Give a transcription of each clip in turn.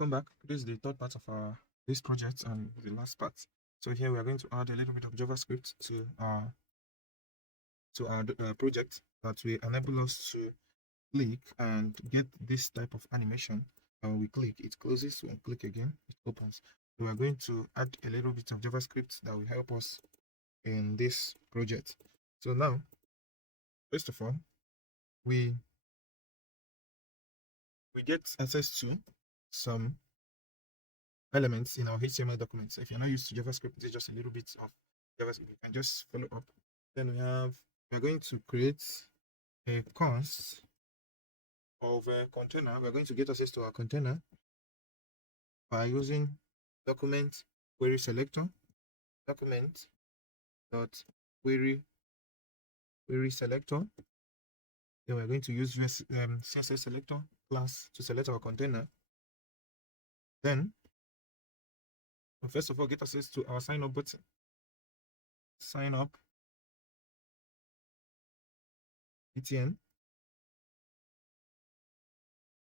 Welcome back. This is the third part of this project and the last part. So here we are going to add a little bit of JavaScript to our project that will enable us to click and get this type of animation. When we click, it closes. When we click again, it opens. So we are going to add a little bit of JavaScript that will help us in this project. So now, first of all, we get access to some elements in our HTML documents. So if you're not used to JavaScript, this is just a little bit of JavaScript. You can just follow up. Then we are going to create a const of a container. We're going to get access to our container by using document query selector, document dot query selector. Then we're going to use CSS selector class to select our container. Then first of all, get access to our sign up button. Sign up btn.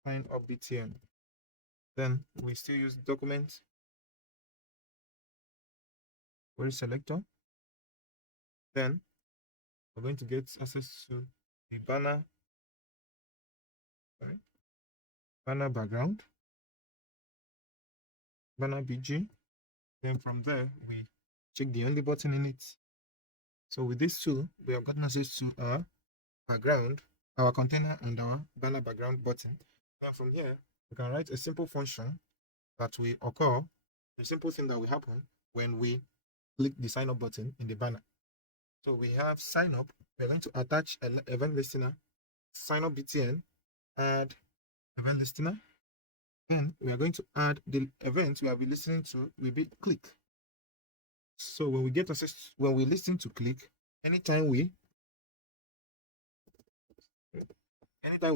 Sign up btn. Then we still use document query selector. Then we're going to get access to the banner background, banner bg. Then from there we check the only button in it. So with these two, we have gotten access to our background, our container, and our banner background button. Then from here we can write a simple function that will occur, a simple thing that will happen when we click the sign up button in the banner. So we have sign up. We're going to attach an event listener, sign up btn, add event listener. Then we are going to add the event we have been listening to will be click. So when we get access, when we listen to click, anytime we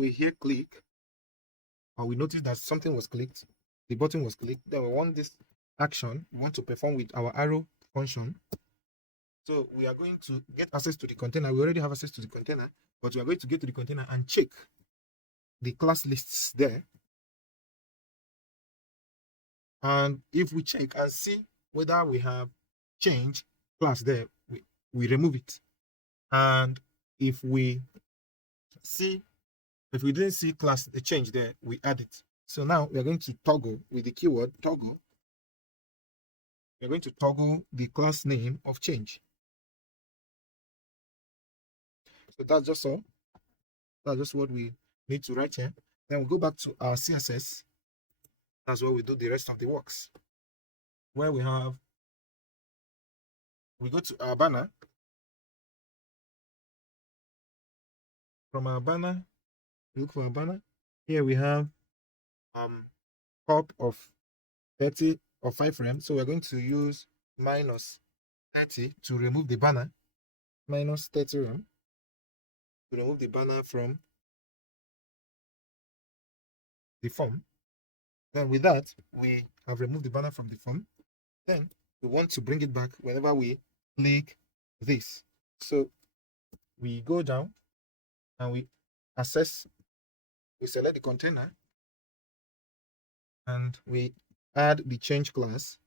hear click, or we notice that something was clicked, the button was clicked, then we want this action, we want to perform with our arrow function. So we are going to get access to the container. We already have access to the container, but we are going to get to the container and check the class lists there. And if we check and see whether we have changed class there, we remove it. And if we didn't see class the change there, we add it. So now we are going to toggle with the keyword toggle. We're going to toggle the class name of change. So that's just all. That's just what we need to write here. Then we'll go back to our CSS. That's where we do the rest of the works. Where we go to our banner. From our banner, look for our banner. Here we have top of 30 or 5 frame. So we're going to use minus 30 to remove the banner. Minus 30 rem to remove the banner from the form. Then with that, we have removed the banner from the form. Then we want to bring it back whenever we click this. So we go down and we select the container and we add the change class.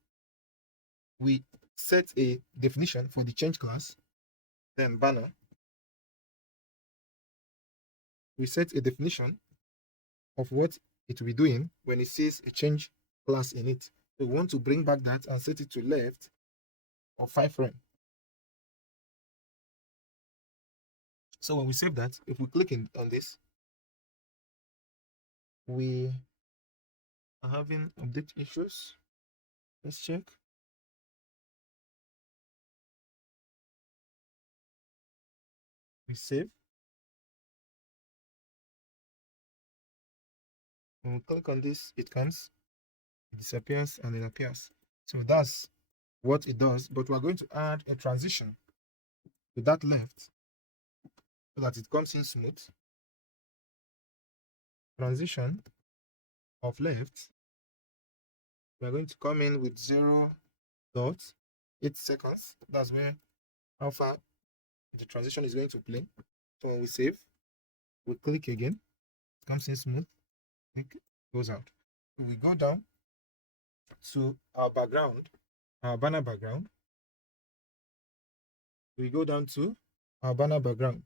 We set a definition for the change class. Then banner. We set a definition of what it will be doing when it sees a change class in it. So we want to bring back that and set it to left of 5 frame. So when we save that, if we click on this, we are having update issues. Let's check. We save. When we click on this, it comes, it disappears, and it appears. So that's what it does. But we're going to add a transition to that left so that it comes in smooth. Transition of left. We're going to come in with 0.8 seconds. That's where how far the transition is going to play. So when we save, we click again, it comes in smooth, click, goes out. We go down, to our background, our banner background. We go down to our banner background.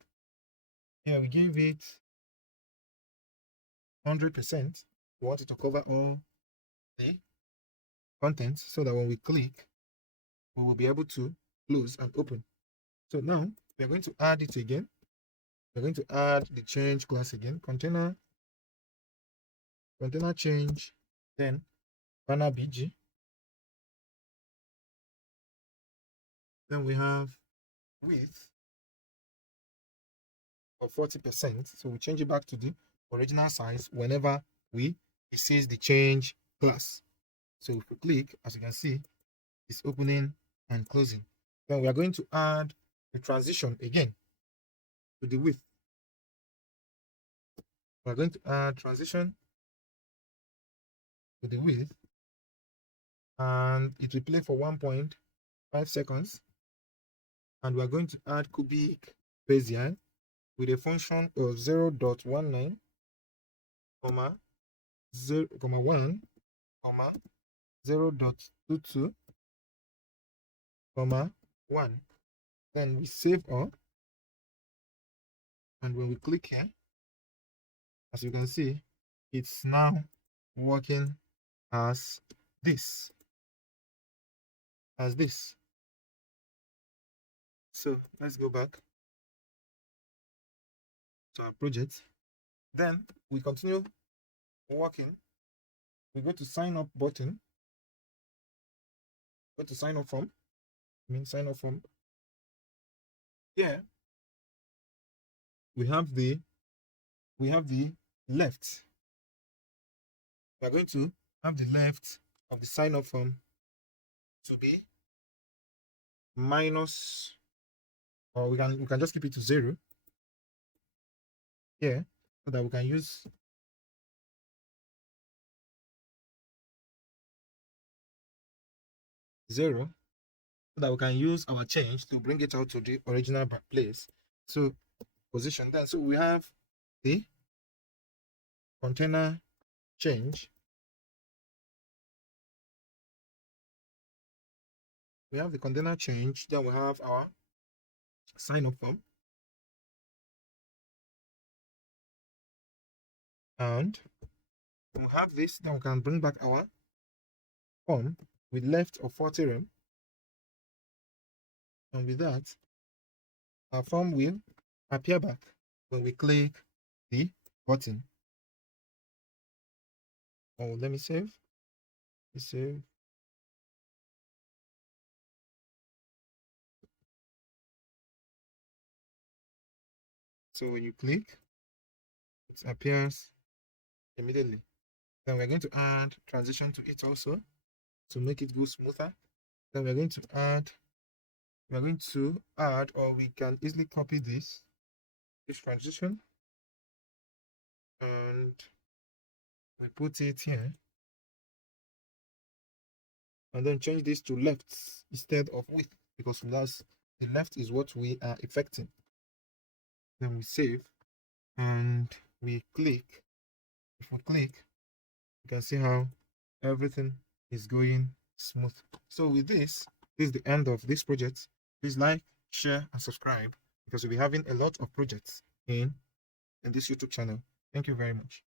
Here we give it 100%. We want it to cover all the content so that when we click, we will be able to close and open. So now we are going to add it again. We're going to add the change class again, container change, then banner bg. Then we have width of 40%. So we change it back to the original size whenever it sees the change class. So if we click, as you can see, it's opening and closing. Then we are going to add the transition again to the width. We're going to add transition to the width, and it will play for 1.5 seconds. And we're going to add cubic Bayesian with a function of 0.19, 0.1, 0.22, 1. Then we save all, and when we click here, as you can see, it's now working as this. So let's go back to our project. Then we continue working. We go to sign up button. Go to sign up form. Sign up form. Here we have the left. We are going to have the left of the sign up form to be minus, or we can just keep it to 0 here, so that we can use 0, so that we can use our change to bring it out to the original place. So position then. So we have the container change. We have the container change. Then we have our sign up form. And we have this. Then we can bring back our form with left of 40 rem. And with that, our form will appear back when we click the button. Oh, let me save. Save. So when you click, it appears immediately. Then we're going to add transition to it also to make it go smoother. Then we're going to add, or we can easily copy this transition, and we put it here, and then change this to left instead of width, because the left is what we are effecting. Then we save, and we click. If we click, you can see how everything is going smooth. So with this is the end of this project. Please like, share, and subscribe, because we'll be having a lot of projects in this YouTube channel. Thank you very much.